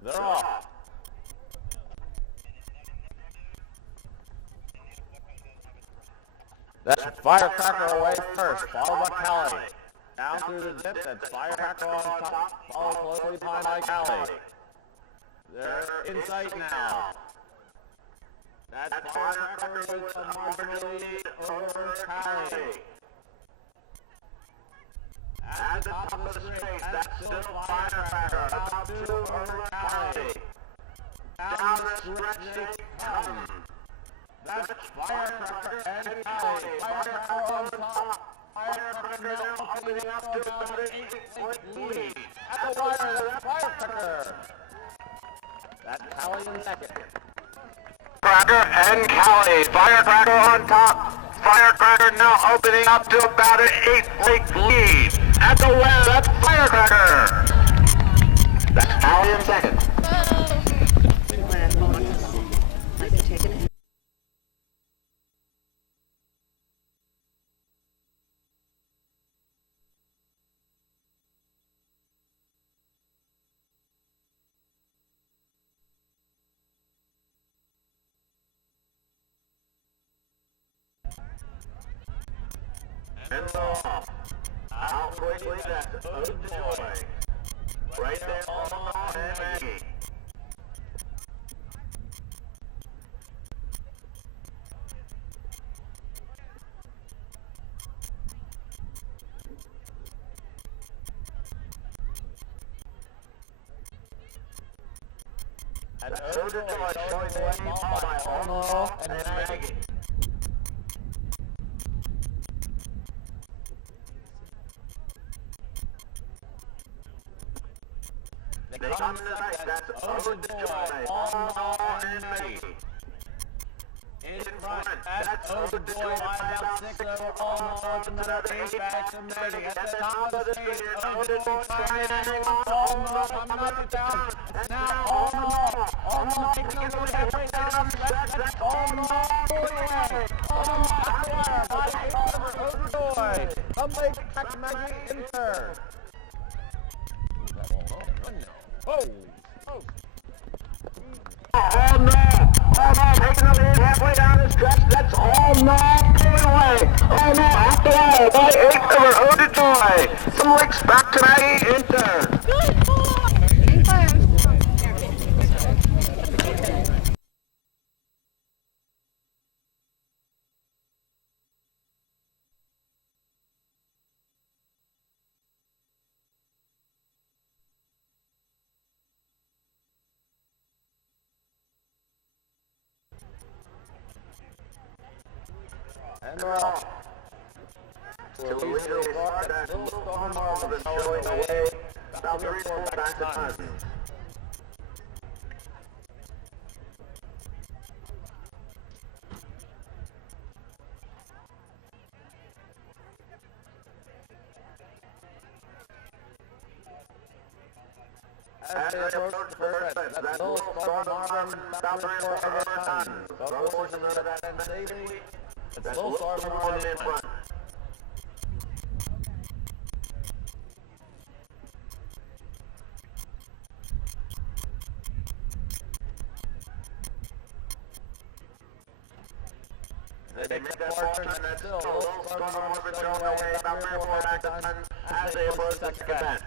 They're off. That's Firecracker away first, followed by Callie. Down through the dip, that's Firecracker on top, followed closely behind by Callie. They're in sight now. That's Firecracker with a marginal lead over Callie. At the top of the straight, that's still Firecracker, about 2 over Callie. Down the stretch they come. That's Firecracker and Callie. Firecracker on top. Firecracker now opening up to about an 8-point lead. At the wire, that's Firecracker. That's Callie in second. Firecracker and Callie. Firecracker on top. Firecracker now opening up to about an 8-point lead. At the wire, that's Firecracker. That's Callie in second. And off. Out quickly, that's O'Joy. Right there on and Maggie. That's O'Joy showing the way by Ono and Maggie. They come to the right, that's O'Joy, Ono and Maggie. In front, that's O'Joy, about 6 over Ono, it's another 8 back to Maggie. At the top of the street, O'Joy trying to hang on to Ono, coming up and down. And now Ono taking a little halfway down the stretch, that's Ono pulling away. Ono at the wire, by 8 over O'Joy. Somebody back to Maggie in third. Oh! Oh! Oh no! Oh no! Taking the lead halfway down the stretch. That's all no pulling away. Oh no! Off the wall by 8 over O'Joy. Some licks back to Maggie in third. Good boy! And off. To the leader bar, that's Little Storm Marvin showing away about 3-4 back to tons. As they approach the first set, that's Little Storm Marvin about 3-4 over tons. Both horses under that end safely. That's Little Storm Marvin in front. They make that far turn, and that's still Little Storm Marvin showing away about 3-4 back to tons as they approach the second set.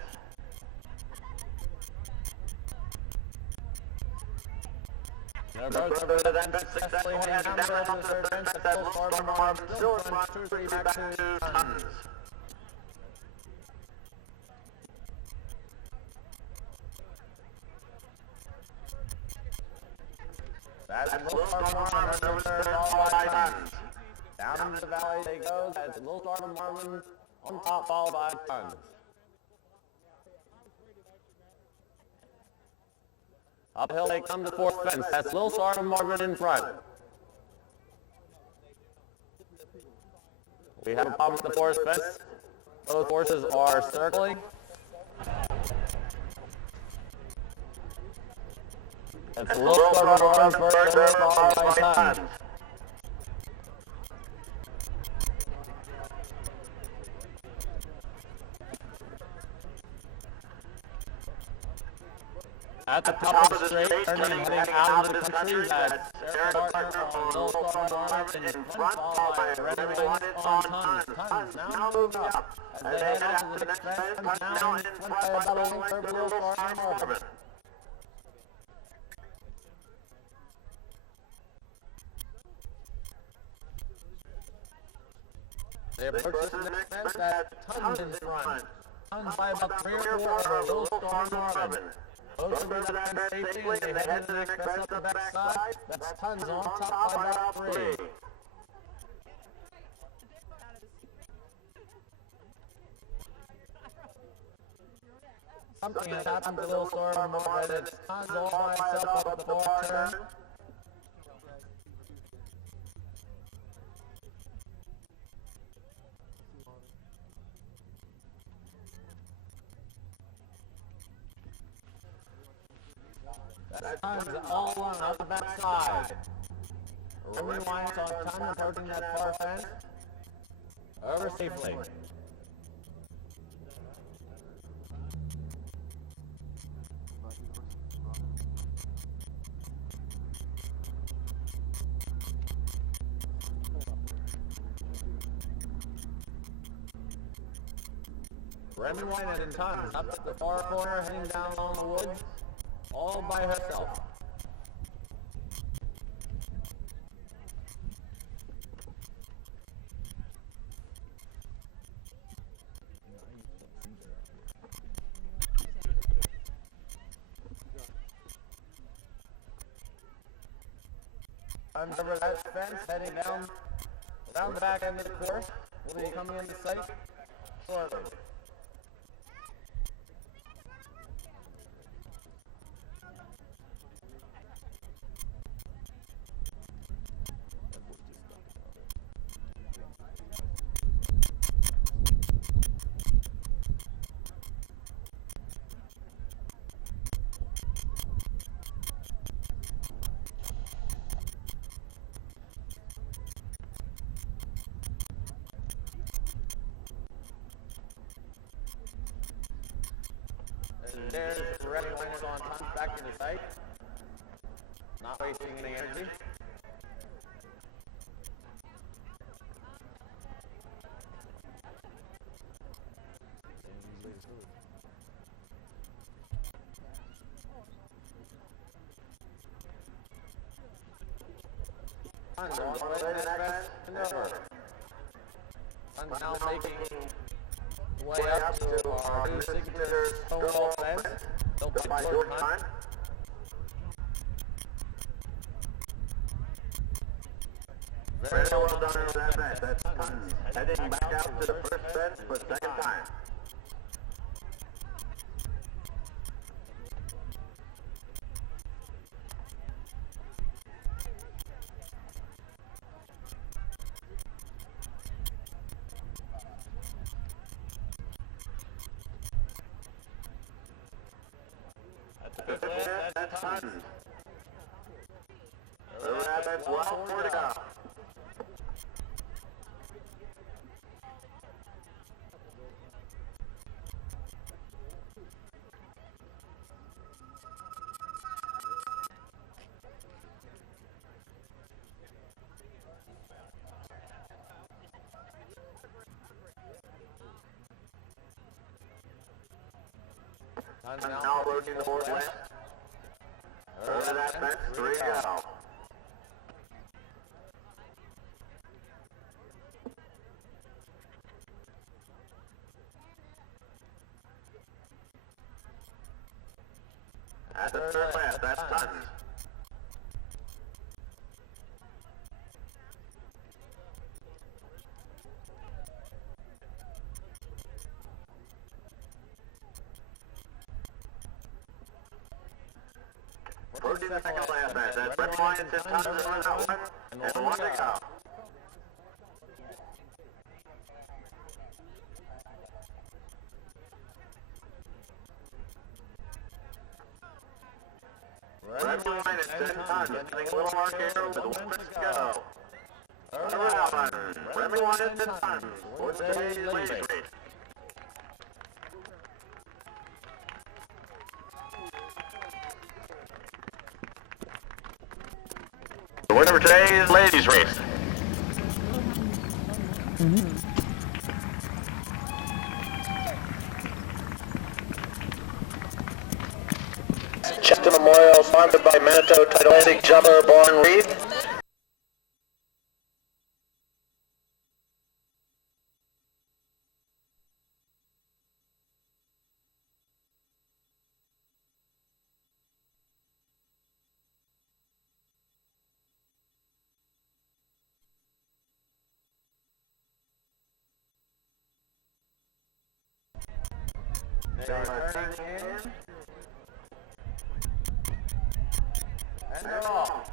No brother then successfully hands down to the third bench. That's Little Storm Marvin still in front, 2-3 back to tons. That's Little Storm Marvin over third, followed by tons. Down into the valley they go. That's Little Storm Marvin on top, followed by tons. Uphill they come to fourth fence. That's Little Storm Marvin in front. We have a problem with the fourth fence. Both horses are circling. That's Little Storm Marvin first, followed by tons. At the top of the straight, turning heading out of the country, that's Eric Partner on Little Star Marvin in front, followed by Brandywine on Tons. Tons now moving up as they head out to the next fence. Tons now in front by about a length over Little Star Marvin. They approach the next fence at Tons in front. Tons by about 3 or 4 over Little Star Marvin. Both over that fence safely, and they head to the next fence up the back side. That's Tons on top by about 3. Something has happened to Little Star Marvin. It's Tons all by itself up the far turn. That's Tons all along out the back side. Brandywine on Tons approaching that far fence. Over safely. Brandywine and Tons up at the far corner, heading down along the woods, all by herself. Tons over that fence, heading down the back end of the course. Will be coming into sight shortly. There's Brandywine on Tons back into sight. Not wasting any energy. Tons on the way to the next and over. Tons now making way up to our new signature stonewall fence, built by short time. Very well done on that fence. That's Tons heading back out to the first fence for the second time. That's Tons. The rabbits well more to go. Tons now approaching the board west. Over that fence, 3 to go. At the third left, that's Tons. Approaching the second last fence, that's Brandywine and Tons on that one, and 1 to go. Brandywine and Tons getting a little mark here with 1 to go. Over that one, Brandywine and Tons for today's lead. today's ladies race. Cheston Memorial, sponsored by Manitoba Titleistic jumper Born Reed. They are turning in. And they're off.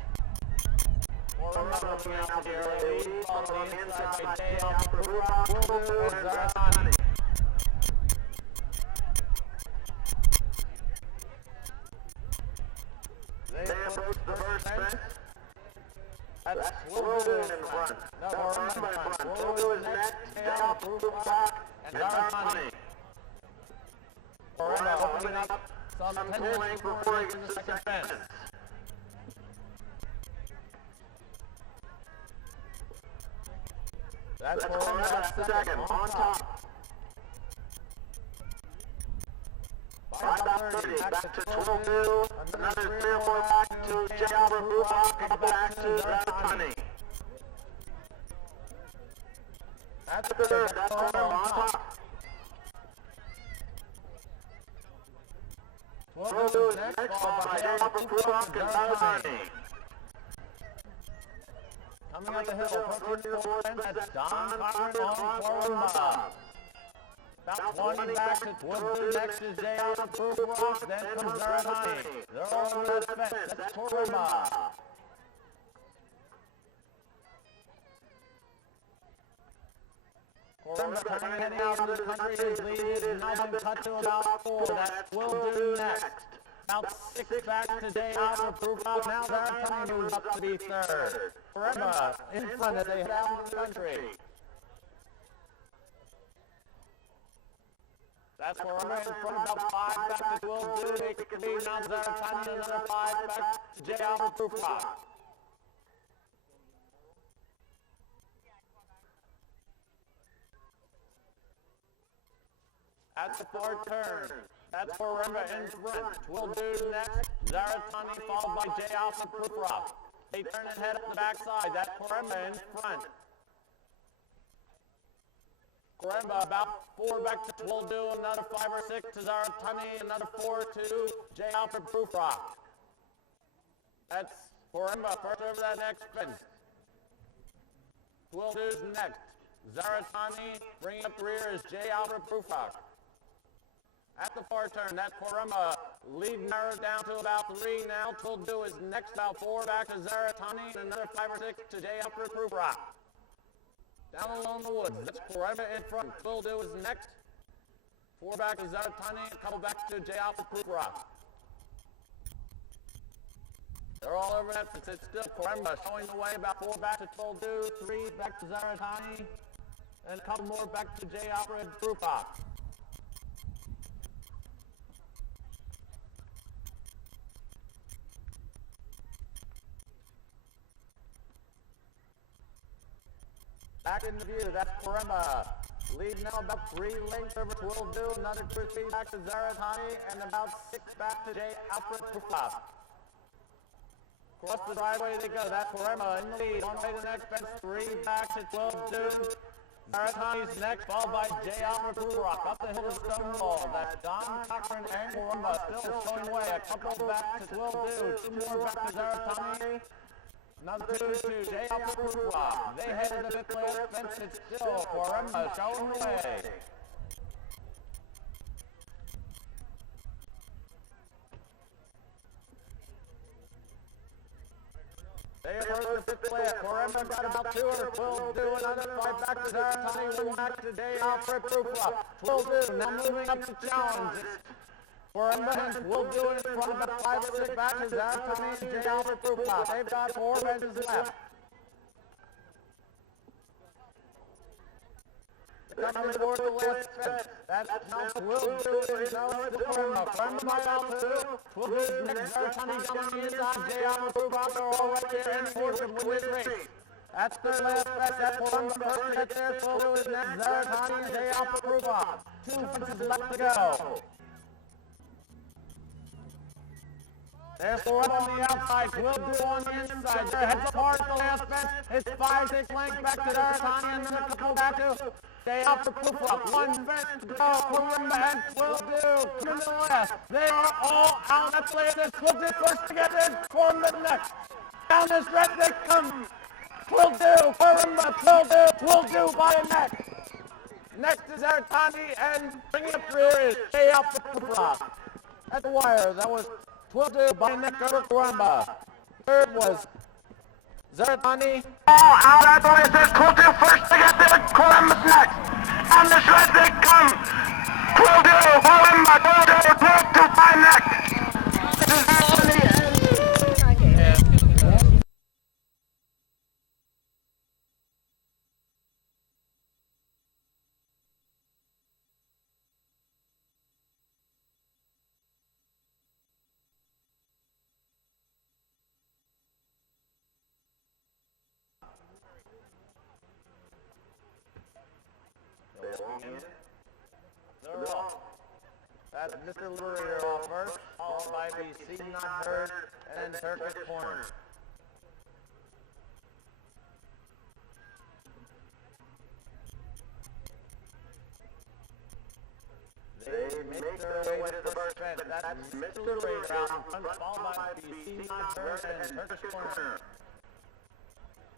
Well, looking out the early lead, followed on the inside by Day off for Murtagh, Will and Zaratani. They approach the first fence. That's Will in front. No, Run in front. Will is next. Day off for Murtagh and Zaratani. Opening up some 10 lengths before he gets to the second fence. That's second, on top. By about 30, back to 12-2. Another 3 or 4 back to J. Albert Murtagh, and back to Zaratani. That's the third, that's on top. 12-2 is next, followed by J. Albert Murtagh and Zaratani. Coming up the hill, approaching the fourth fence, that's Don Cochran on Farrashaca. About 20 back to 12, next is J. Albert Murtagh, then comes Zaratani. They're all over that fence, that's Farrashaca. Farrashaca turning heading out of the country, his lead is now been cut to about 4, that's Will do next. About 6 back to J. Albert Murtagh, now Zaratani moves up to be third. Farrashaca in front as they head out of the country. That's Farrashaca in front, about 5 back to Will do. They could be now Zaratani, another 5 back to J. Albert Murtagh. At the far turn, that's Farrashaca in front. Will do next. Zaratani followed by J. Albert Murtagh. They turn and head up the backside. That's Farrashaca in front. Farrashaca about 4 back to Will do. Another 5 or 6 to Zaratani. Another 4 to J. Albert Murtagh. That's Farrashaca first over that next fence. Will do's next. Zaratani bringing up the rear is J. Albert Murtagh. At the far turn, that's Farrashaca lead narrowed down to about 3 now. Twildo is next, about 4 back to Zaratani, and another 5 or 6 to J. Albert Murtagh. Down along the woods, that's Farrashaca in front. Twildo is next. 4 back to Zaratani, a couple back to J. Albert Murtagh. They're all over that, but it's still Farrashaca showing the way, about 4 back to Twildo, 3 back to Zaratani, and a couple more back to J. Albert Murtagh. Back in the view, that's Farrashaca. Lead now about 3 lengths over Twildo, another 2 or 3 back to Zaratani, and about 6 back to J. Albert Murtagh. Across the driveway they go, that's Farrashaca in the lead. On the way to the next fence, 3 back to Twildo. Zaratani's next, followed by J. Albert Murtagh. Up the hill to Stonewall, that's Don Cochran and Farrashaca still showing way. A couple back to Twildo, 2 more back to Zaratani. Another 2 to J. Albert Murtagh. They headed a bit clear, fence it still. Farrashaca showing the way. They approach the 5th clear. Farrashaca got about 2 or Twildo, another 5 back to Zaratani, 1 back to J. Albert Murtagh. Twildo now moving up the challenge. Farrashaca will do it in front of about 5 or 6 back to Zaratani and J. Albert Murtagh. They've got 4 fences left. coming towards the last fence. That's now Will do is now to Farrashaca. Farrashaca out two. Will do next. Zartani coming inside. Jay on the out there all right there in fourth and win this race. That's their last fence. That's Farrashaca first to get there. Will do is next. Zartani and Jay off the Farrashaca. 2 fences left to go. There's the rub on the outside, Will do on the inside. Their heads apart at the last fence. It's 5-6 lengths back to Zartani and then a couple back to stay out for Poofla. 1 fence to go. Karimba and Will do coming to the last. They are all out. That's the way it is. Will do first to get in. Karimba next. Down the stretch they come. Will do. Karimba. Will do by a neck. Next is Zartani and bringing up rear is stay out for Poofla. At the wire, that was Will do by neck over Karimba. Third was Zartani. All out at the races. Will do first to get there. Karimba's next. On the stretch they come. Will do. Karimba. Will do by neck. This is Zartani. They're off. That's Mr. Liberator off first, followed by the Seen Not Heard and Turkish Corner. They make their way to the first fence. That's Mr. Liberator out in front, followed by the Seen Not Heard and Turkish Corner.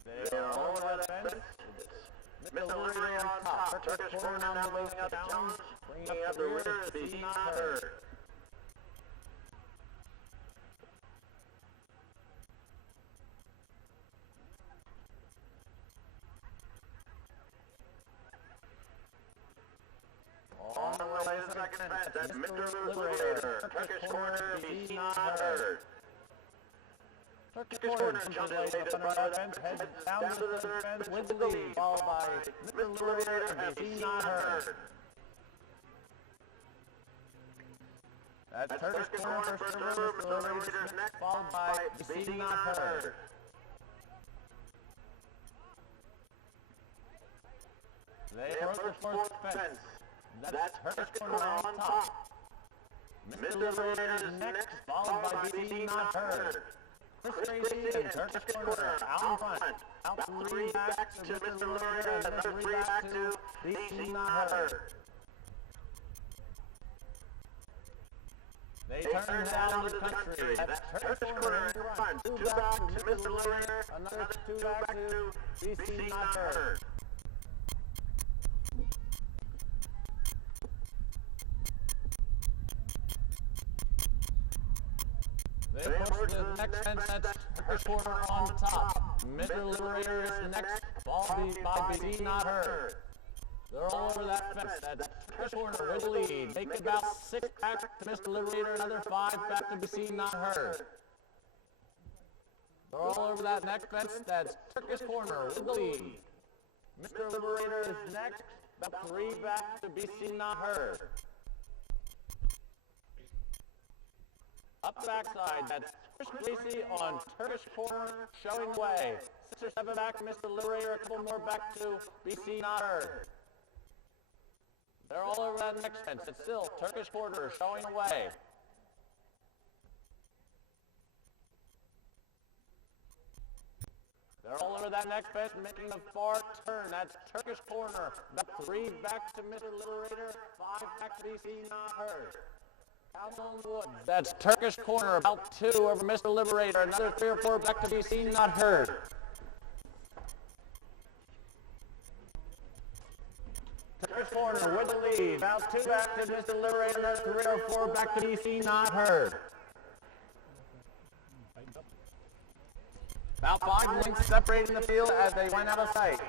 They are all over that fence. Mr. Liberator on top. Turkish Corner now moving up the challenge. Bringing up the rear is the Seen Not Heard. On the way to the second fence, that's Mr. Liberator. Turkish Corner, the Seen Not Heard. Turkish Corner comes to the way to the front fence, heads down to the third fence with the lead, followed by Mr. Liberator and the Seen Not Heard. That's Turkish Corner first to Mr. Liberator's next, followed by the Seen Not Heard. They approach the fourth fence. That's Turkish Corner on top. Mr. Liberator is next, followed by the Seen Not Heard. Chris Tracy and Turkish Corner out in front. Out 3 back to Mr. Liberator and another 3 back to the Seen Not Heard. They turn down the country. That's Turkish Corner in front. 2 back to Mr. Liberator, another 2 back to the Seen Not Heard. They approach the next fence, that's Turkish Corner on top. Mr. Liberator is next, followed by the Seen Not Heard. They're all over that fence, that's Turkish Corner with the lead. Take about 6 back to Mr. Liberator, another 5 back to the Seen Not Heard. They're all over that next fence, that's Turkish Corner with the lead. Mr. Liberator is next, about 3 back to be Seen Not Heard. Up the backside, that's Chris Tracy on Turkish Corner, showing way. 6 or 7 back to Mr. Liberator, a couple more back to be Seen Not Heard. They're all over that next fence. It's still Turkish Corner showing away. They're all over that next fence, making a far turn. That's Turkish Corner. About 3 back to Mr. Liberator, 5 back to be Seen Not Heard. Out on the woods. That's Turkish Corner, about 2 over Mr. Liberator, another 3 or 4 back to be Seen Not Heard. Turkish Corner with the lead, about 2 back to Mr. Liberator, another 3 or 4 back to be Seen Not Heard. About 5 lengths separating the field as they went out of sight.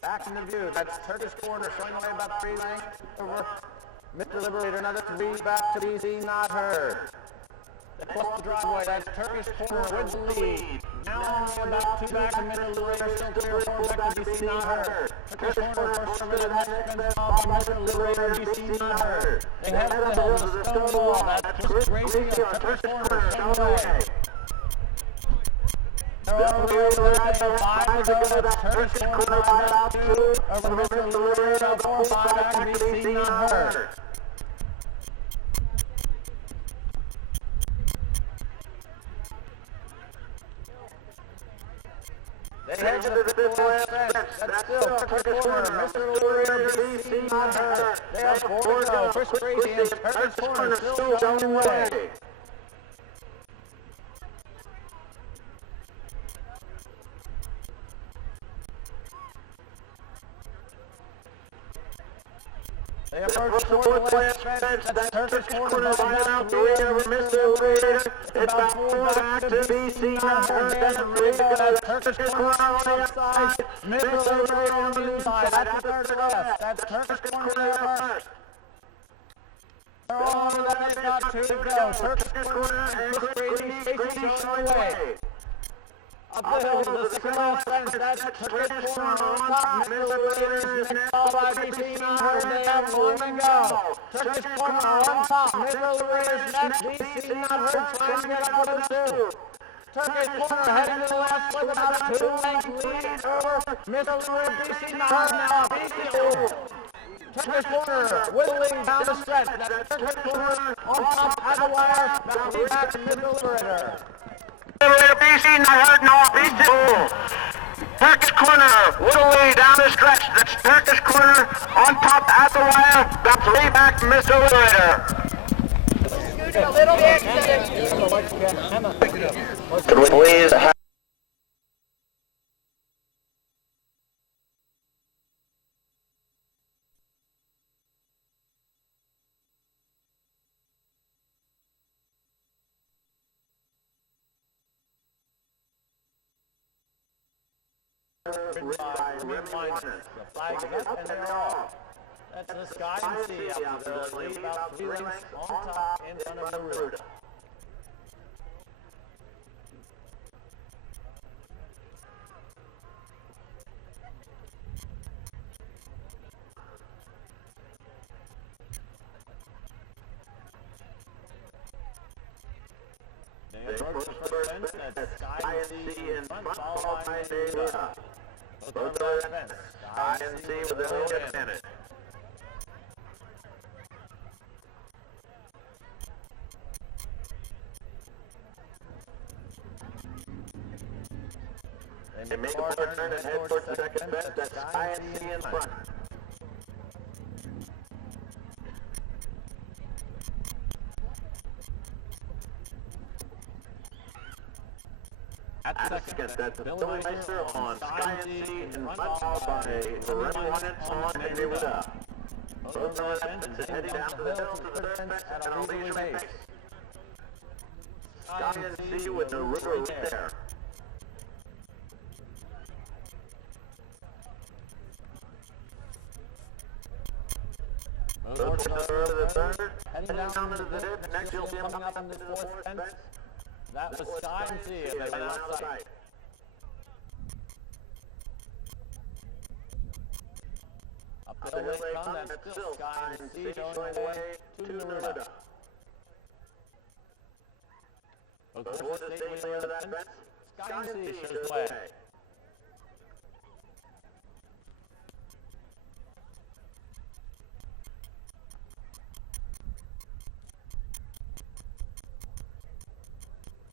Back in the view, that's Turkish Corner showing away about 3 lengths over Mr. Liberator, another 3 back to be Seen Not Heard. across the driveway. That's Turkish Corner with the lead. Now only about 2 back to middle of the Liberator, still clear 4 back to BC Not Hurt. Turkish Corner first over the next fence, followed by Mr. Liberator, BC Not Hurt. They head for the hill to the stone wall. That's Chris Gracie of Turkish Corner, stone away. They're on the way over there, 5 to go. That's Turkish Corner by about 2 over Mr. Liberator, 4, 5 back to BC Not Hurt. They head to the fifth last fence. That's still Turkish Corner. Mr. Liberator, BC Not Hurt. They have 4 to go. Chris Gracie and Turkish Corner still going away. They approach the fourth last fence. That's Turkish Corner by about 3 over Mr. Liberator. It's about 4 back to BC Not Hurt. That's Turkish Corner on the outside. Mr. Liberator on the inside. That's the third left. That's Turkish Corner there first. They're all over that. They've got 2 to go. Turkish Corner and Chris Gracie showing away. Up the hill to the second last fence. That's Turkish Corner on top. Mr. Liberator is next, followed by BC Not Hurt. They have 1 to go. Turkish Corner on top. Mr. Liberator is next. BC Not Hurt trying to get up with a 2. Turkish Corner heading to the last split, about a 2-length lead over Mr. Liberator. BC Not Hurt now. BC Turkish Corner with a lead down the stretch. That's Turkish Corner on top at the wire. About 3 back to Mr. Liberator. BC Not Hurt now. BC Turkish Corner with a lead down the stretch. That's Turkish Corner on top at the wire. About 3 back to Mr. Liberator. A little bit. Could we please have the flag is up and they're off. That's the Sky and Sea out there. Lead about 3 lengths on top in front of the Murtagh. They approach the first fence. That's Sky and Sea in front, followed by Murtagh. Both on the fence. Sky and Sea with a lead advantage. They make a hard turn and head towards the second fence. That's Sky and Sea in front. At the second, that's Billy Meister on Sky and Sea in front, followed by Brandywine on Murtagh. Both on the fence heading down to the hill to the third fence at a leisurely pace. Sky and Sea with the river right there. Those horses are over the third, heading down to the dip. Next you'll see them coming up on the fourth fence. That was Sky and Sea as they went out of sight. Up the hill they come, that's still Sky and Sea showing away to Murtagh. Those horses staying over that fence. Sky and Sea shows way.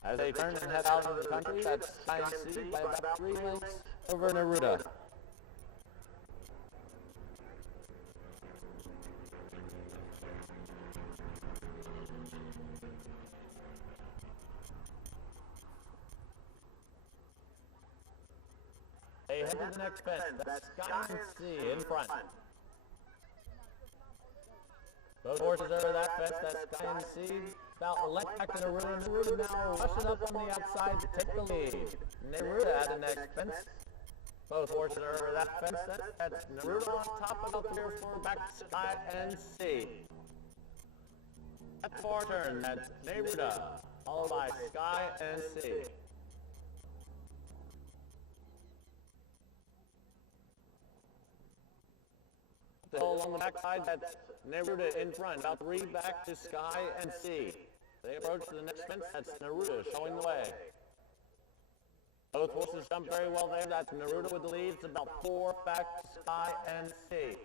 As they turn and head out of the country, that's Sky and Sea by about 3 lengths over Murtagh. They head to the next fence, that's Sky and Sea in front. Those horses over that fence, that's Sky and Sea. About a length back to Murtagh now rushing up on the outside to take the lead. Murtagh at the next fence. Both horses are over that fence. That's Murtagh on top of the 3 or 4 back to Sky and Sea. At the far turn, that's Murtagh. followed by Sky and Sea. The hill along the backside, that's Neruda in front, about 3 back to Sky and Sea. They approach the next fence, that's Neruda showing the way. Both horses jump very well there, that's Neruda with the lead, it's about 4 back to Sky and Sea.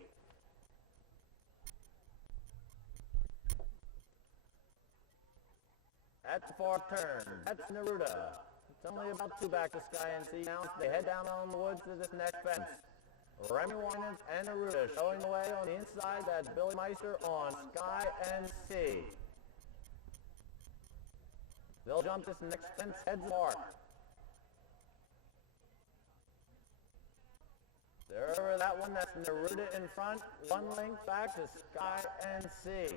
At the far turn, that's Neruda. It's only about 2 back to Sky and Sea now. They head down on the woods to this next fence. Brandywine and Neruda showing the way on the inside. That's Billy Meister on Sky and Sea. They'll jump this next fence, heads apart. There, that one, that's Neruda in front. 1 length back to Sky and Sea.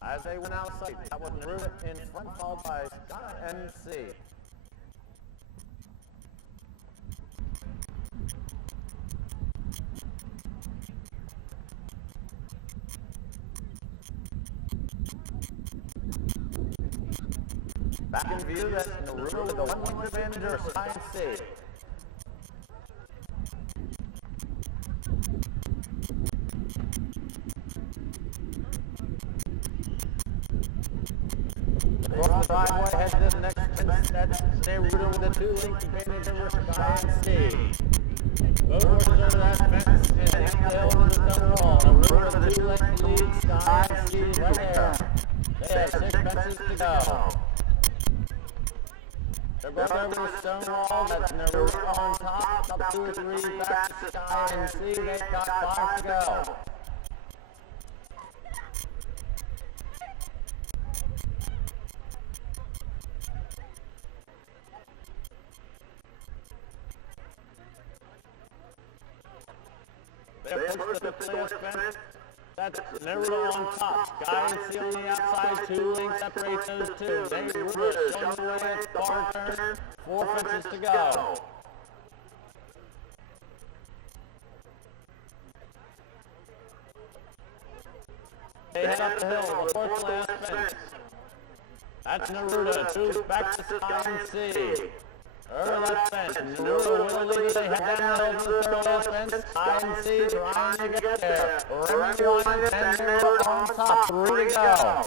As they went out of sight, that was Myrick in front, followed by Sky and Sea. Back in view, that's Neruda with a 1-length advantage over Sky and Sea. Across the driveway, head to the next fence, that's Neruda with a 2-length advantage over Sky and Sea. Both horses over that fence and hit the hill on the stone wall. Neruda with a 2-length lead, Sky and Sea right there. They have 6 fences to go. They're both over the stone wall, that's Neruda on top, up 2 or 3 back to Sky and Sea. They've got 5 to go. They approach the fifth fence. That's Neruda on top. Sky and Sea on the outside. 2 lengths separate those two. Neruda showing the way at far turn. 4 fences to go. They head up the hill, the 4th last fence. That's Neruda. 2 back to Sky and Sea. Over that fence, Neruda with the lead, they head down the hill to the 3rd last fence. Sky and Sea trying to get there. Brandywine and Myrick on top, 3 to go.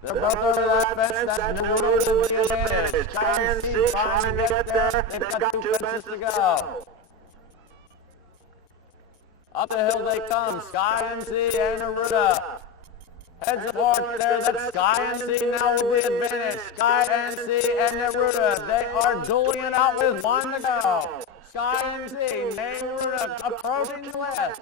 They're both over that fence, that's Neruda with the advantage. Sky and Sea trying to get there, they've got 2 fences to go. Up the hill they come, Sky and Sea and Neruda. Heads apart there, that's Sky and Sea now with the advantage. Sky and Sea and Neruda, they are dueling it out with 1 to go. Sky and Sea, Neruda approaching the west.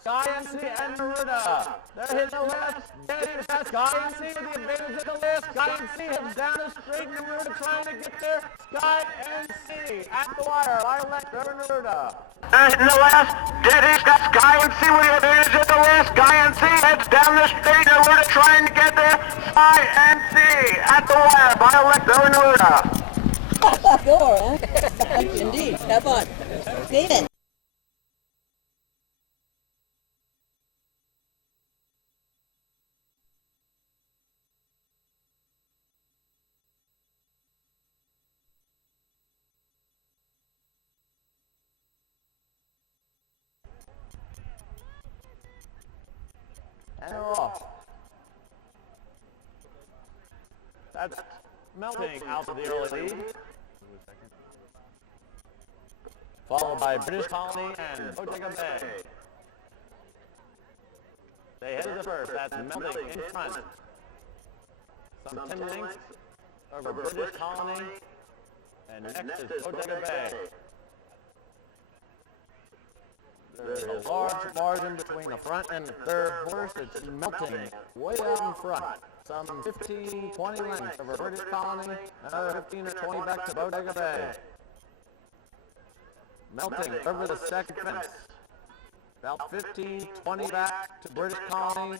Sky and Sea and Neruda, they're hitting the west. That's Sky and Sea with the advantage at the last. Sky and Sea heads down the street, Neruda trying to get there. Sky and Sea at the wire, Violet over Neruda. In the last, Diddy's got Sky and Sea with the advantage at the last. Sky and Sea heads down the street, Neruda trying to get there. Sky and Sea at the wire, Violet over Neruda. Go, huh? Indeed, have fun. David. And they're off. That's Melting out to the early lead. Followed by British Colony and Foxhunter Bay. They head to the first. That's Melting in front. Some 10 lengths over British Colony. And next is Foxhunter Bay. There's a large margin between the front and the 3rd horse. It's Melting way out in front. Some 15, 20 lengths over British Colony, another 15 or 20 back to Foxhunter Bay. Melting over the 2nd fence. About 15, 20 back to British Colony.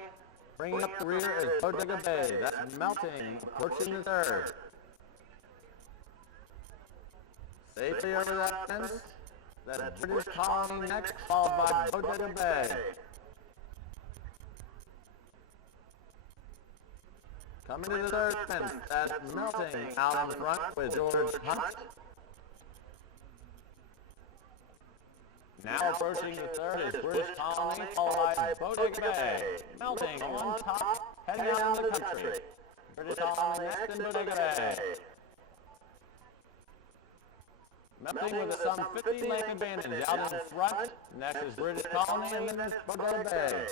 Bringing up the rear is Foxhunter Bay. That's Melting, approaching the 3rd. Safely over that fence. That's British Colony next, followed by Bodega Bay. Coming to the third fence, that's Melting out in front with George Hunt. Now approaching the third is British Colony, followed by Bodega Bay. Melting on top, heading out in the country. British Colony next and Bodega Bay. Melting with a some 50 length advantage out in front. Next is British Colony and then it's Bodega Bay.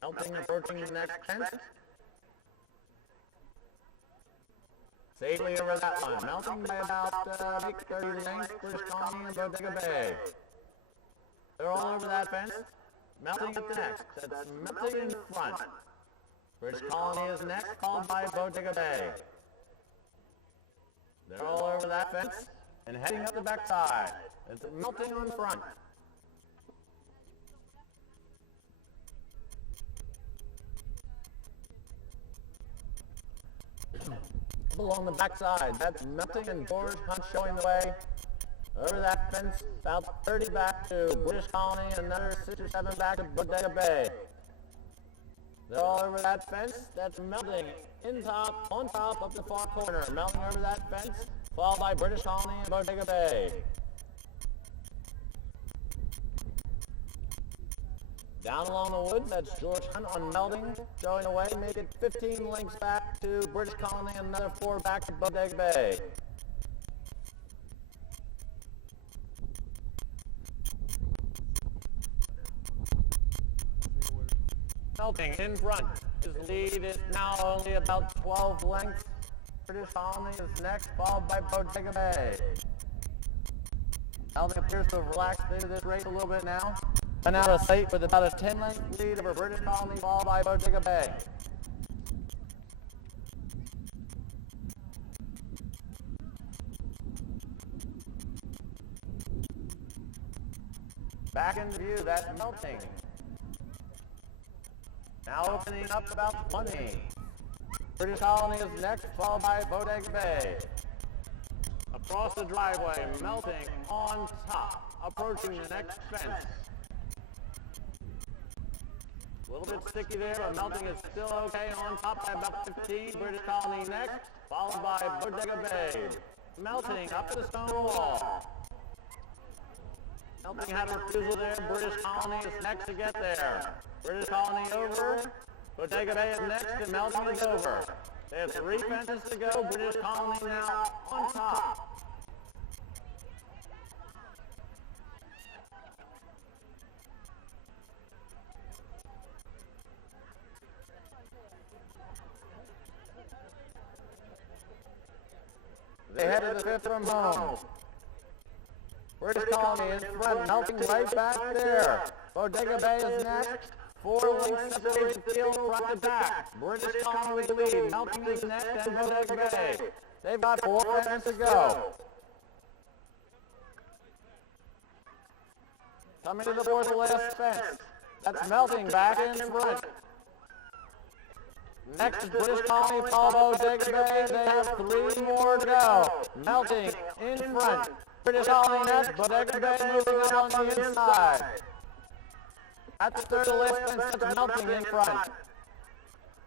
Melting approaching the next fence. Safely over that one. Melting by about 30 lengths. British Colony and Bodega Bay. They're all over that fence. Melting up the next. That's Melting in front. British Colony is next, followed by Bodega Bay. They're all over that fence and heading up the backside. It's Melting on front. Along the backside, that's Melting and George Hunt showing the way. Over that fence, about 30 back to British Colony and another 6 or 7 back to Bodega Bay. They're all over that fence. That's Melting on top of the far corner. Melting over that fence, followed by British Colony and Bodega Bay. Down along the woods, that's George Hunt on Melting, showing away, make it 15 lengths back to British Colony and another 4 back to Bodega Bay. Melting in front. His lead is now only about 12 lengths. British Colony is next, followed by Bodega Bay. Melting appears to have relaxed into this race a little bit now. And out of sight with about a 10-length lead over British Colony, followed by Bodega Bay. Back into view, that's Melting. Now opening up about 20. British Colony is next, followed by Bodega Bay. Across the driveway, Melting on top, approaching the next fence. A little bit sticky there, but Melting is still okay on top by about 15. British Colony next, followed by Bodega Bay. Melting up to the stone wall. Melting had a refusal there. British Colony is next to get there. British Colony over. Bodega Bay is next, and Melting is over. They have 3 fences to go. British Colony now on top. They head to the 5th from home. British Colony in front, Melting right back there. Bodega Bay is next. 4 lengths separate the field front to back. British Colony with the lead. Melting is next and Bodega Bay. They've got 4 fences to go. Coming to the 4th last fence. That's Melting back in front. Next is British Colony, followed by Bodega Bay. They have 3 more to go. Melting in front. British Colony next, Bodega Bay moving up on the inside. At the 3rd last fence, that's Melting in front.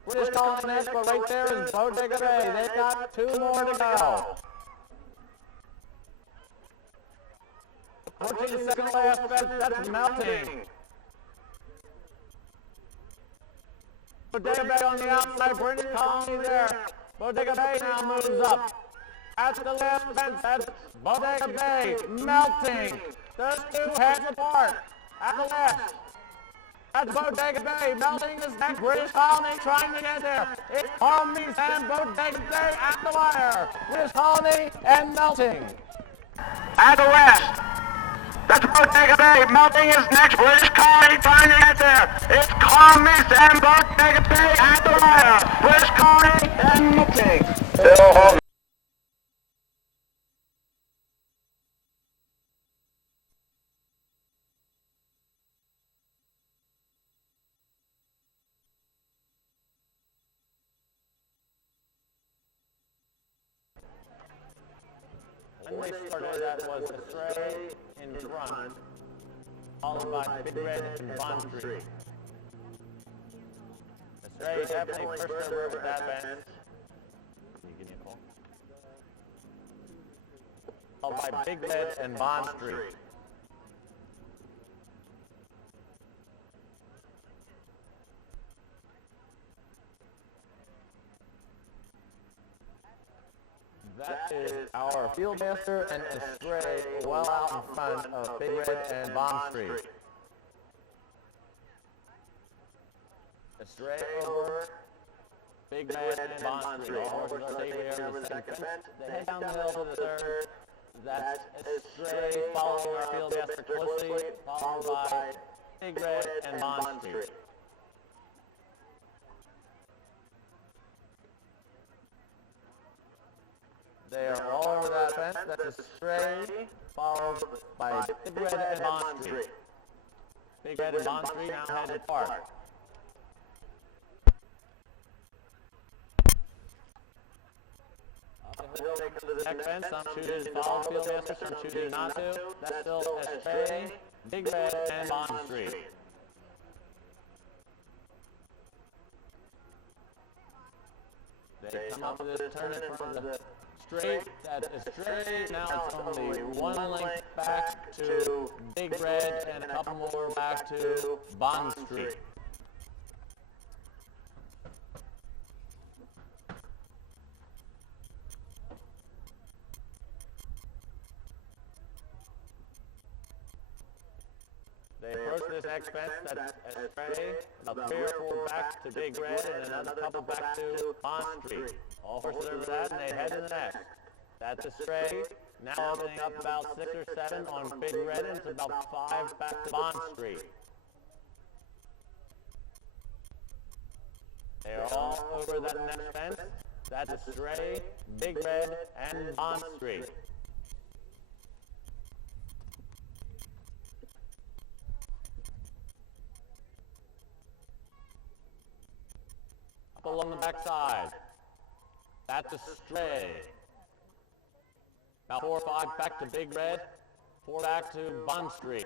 British Colony next, but right there is Bodega Bay. They've got 2 more to go. Approaching the 2nd last fence, that's Melting. Bodega Bay on the outside, British Colony there. Bodega Bay now moves up. At the last fence, that's Bodega Bay, Melting. Those 2 heads apart. At the left, that's Bodega Bay. Melting is next. British Colony trying to get there. It's Armies and Bodega Bay at the wire. British Colony and Melting. At the west, that's Bodega Bay. Melting is next. British Colony trying to get there. It's Armies and Bodega Bay at the wire. British Colony and Melting. Bill Holton. when they started, that was a stray in front, followed by Big Red and Bond Street. The stray definitely first over that fence. Can you give me a call? Followed by Big Red and Bond Street. That is our field master and a stray well out in front of Big Red and Bond Street. A stray over Big Red and Bond Street. All horses are safely over the second fence. They head down the hill to the third. That's a stray following our field master closely, followed by Big Red and Bond Street. They are all over that fence. That's a stray, followed by Big Red and Bond Street. Big Red and Bond Street now headed apart. Up the hill, they come to the next fence. Some choose to follow the field master, some choose not to. That's still a stray, Big Red and Bond Street. They come up to this turn in front of the straight, that's a straight, now it's only one length back to Big Red and a couple more back to Bond Street. They approach this next fence, that's a stray, about 3 or 4 back to Big Red and another couple back to Bond Street. All horses over that and they head to the next. That's a stray, now opening up about 6 or 7 on Big Red and it's about 5 back to Bond Street. They are all over that next fence. That's a stray, Big Red and Bond Street. Along the backside. That's a stray. About 4 or 5 back to Big Red, 4 back to Bond Street.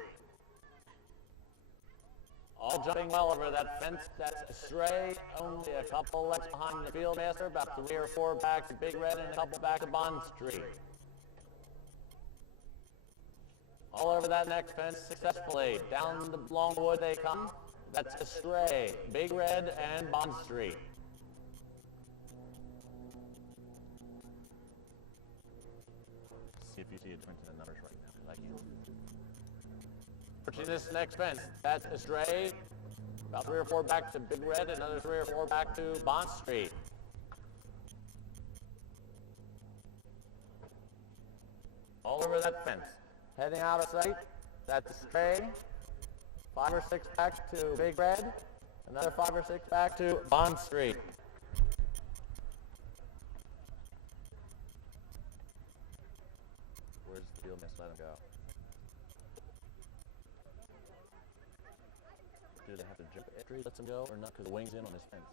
All jumping well over that fence. That's a stray, only a couple lengths behind the field master, about 3 or 4 back to Big Red and a couple back to Bond Street. All over that next fence successfully. Down the long wood they come. That's a stray, Big Red and Bond Street. See if you see a difference in the numbers right now, like you. Approaching this next fence, that's a stray, about 3 or 4 back to Big Red, another 3 or 4 back to Bond Street. All over that fence. Heading out of sight, that's a stray, 5 or 6 back to Big Red, another 5 or 6 back to Bond Street. Where's the field miss? Let him go. Do they have to jump after he lets him go or not? Because the wing's in on his fence.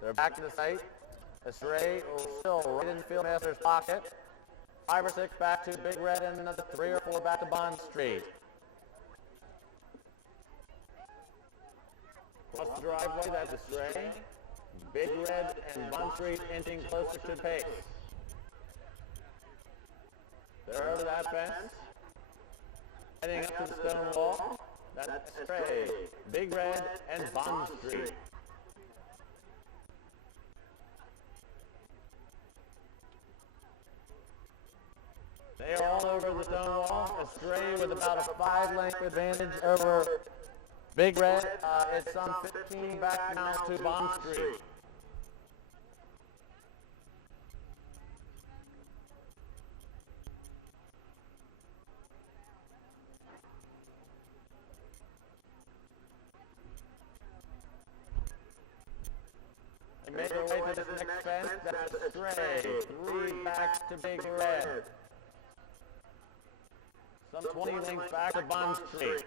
They're back to the site. A stray still right in the field master's pocket. 5 or 6 back to Big Red and another 3 or 4 back to Bond Street. Across the driveway, that's a stray. Big Red and Bond Street inching closer to the pace. They're over that fence. Heading up to the stone wall. That's a stray. Big Red and Bond Street. They are all over the stone wall. A stray with about a 5-length advantage over Big Red. It's some 15 back now to Bond Street. They made their way to this next fence. That's a stray. 3 back to Big Red. Some 20 lengths back to Bond Street.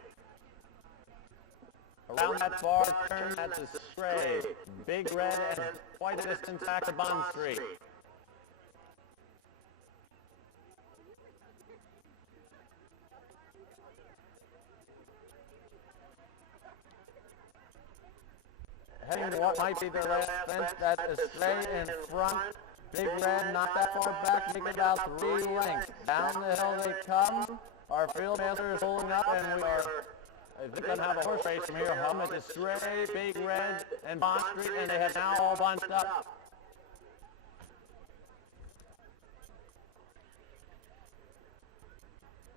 Around that far turn, that's a stray. Big Red and quite a distance back to Bond Street. heading to what might be their last fence. That is straight in front. Big Red, not that far back, maybe about 3 lengths. Down the hill they come. Our field master is holding up, and we are going to have a horse race from here home. It's a straight, Big Red, and Bond Street, and they have now all bunched up.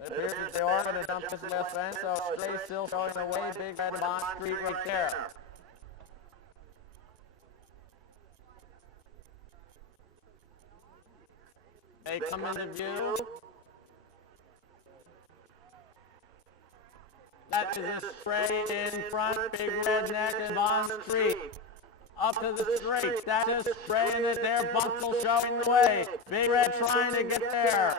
It appears that they are going to dump this last fence, so Stray still showing away. Big Red and Bond Street right there. They come into view. That is a straight in front, Big Red neck and Bond Street. Up to the straight, that is spraying it there, Bunkle showing the way. Big Red trying to get there.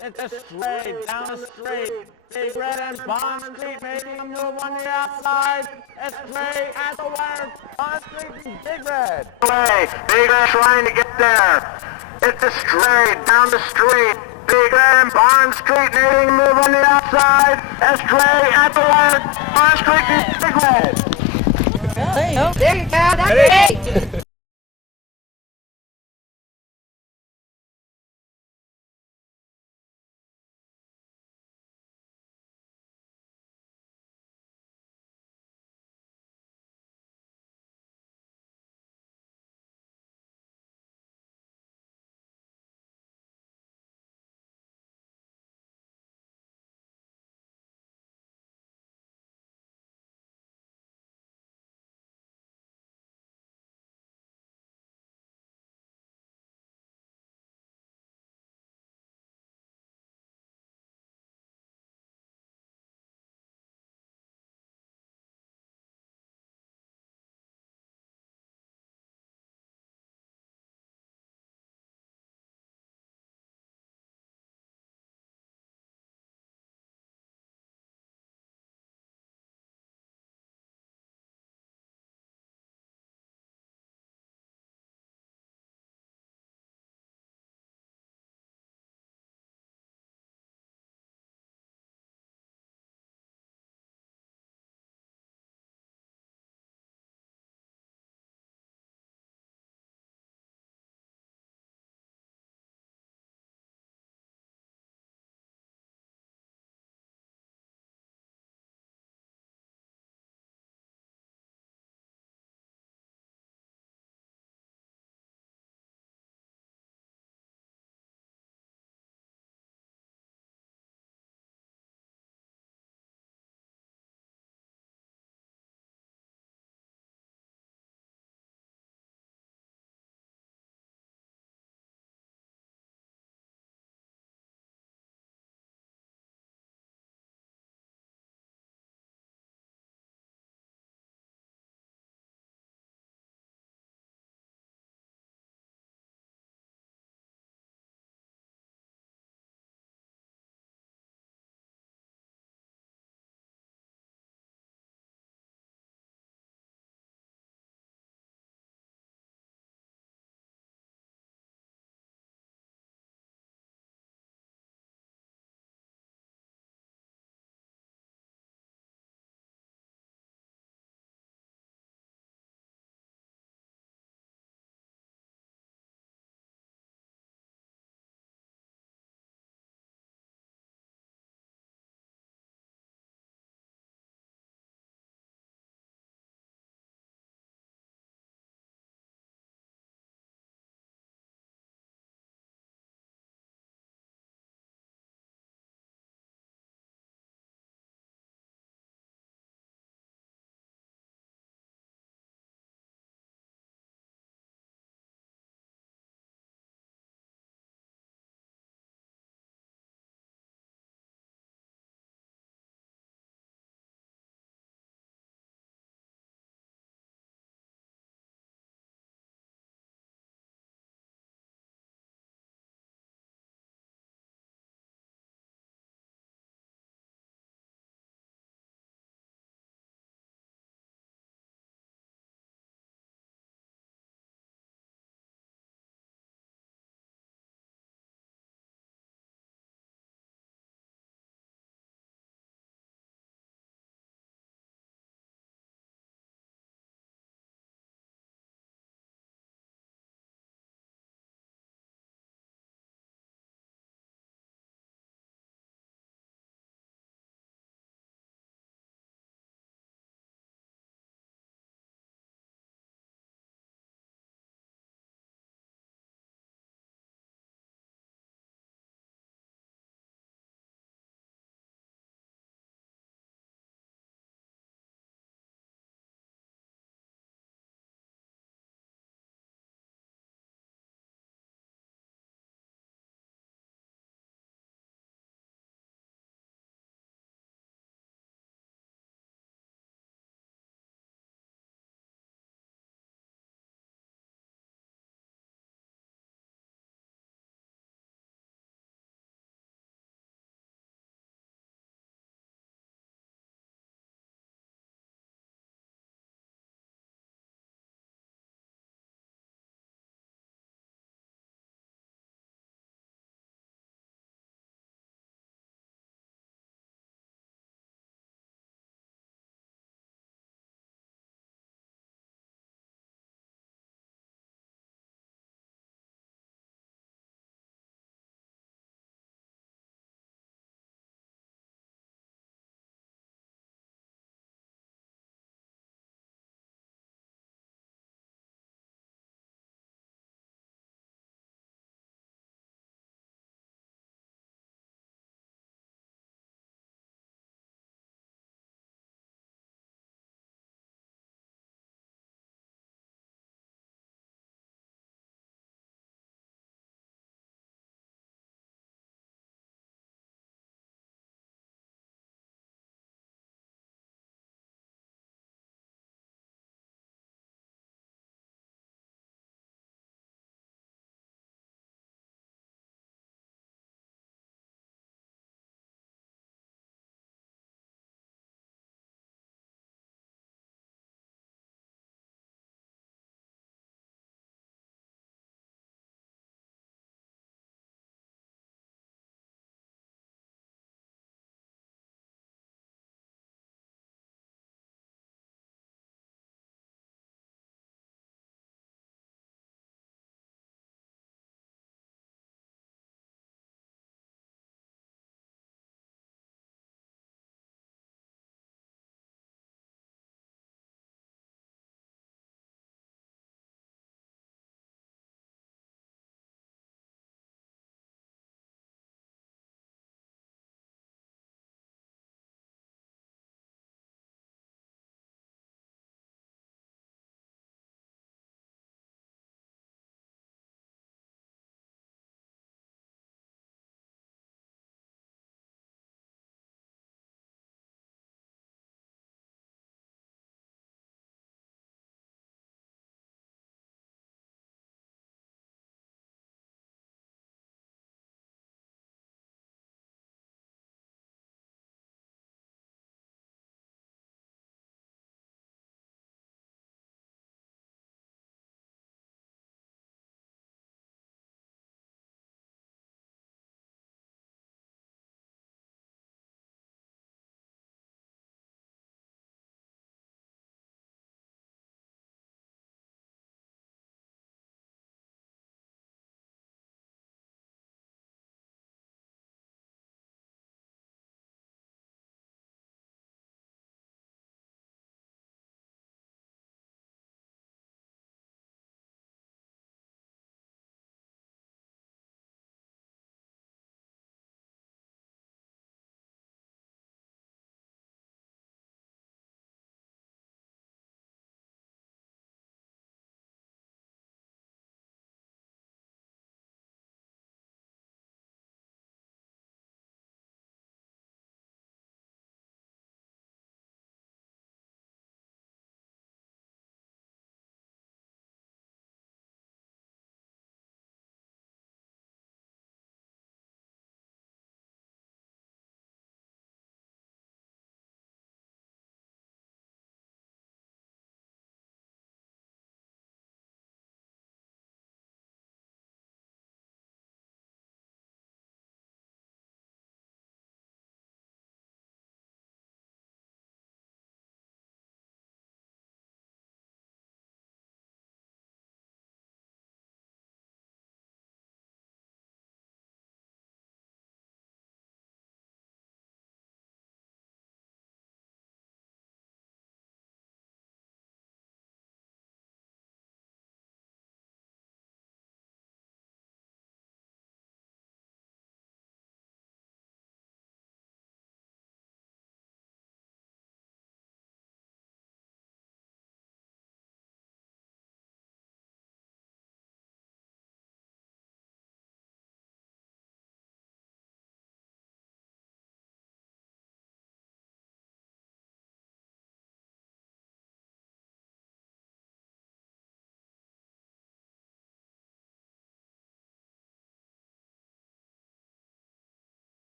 It's a straight, down a straight. Big Red and Bond Street making a move on the outside. A straight at the wire, Bond Street and Big Red. Big Red trying to get there. It's a straight, down the street. Big Red and Bond Street making a move on the outside. A straight at the wire, Bond Street and Big Red. There you go. There you go. That's it.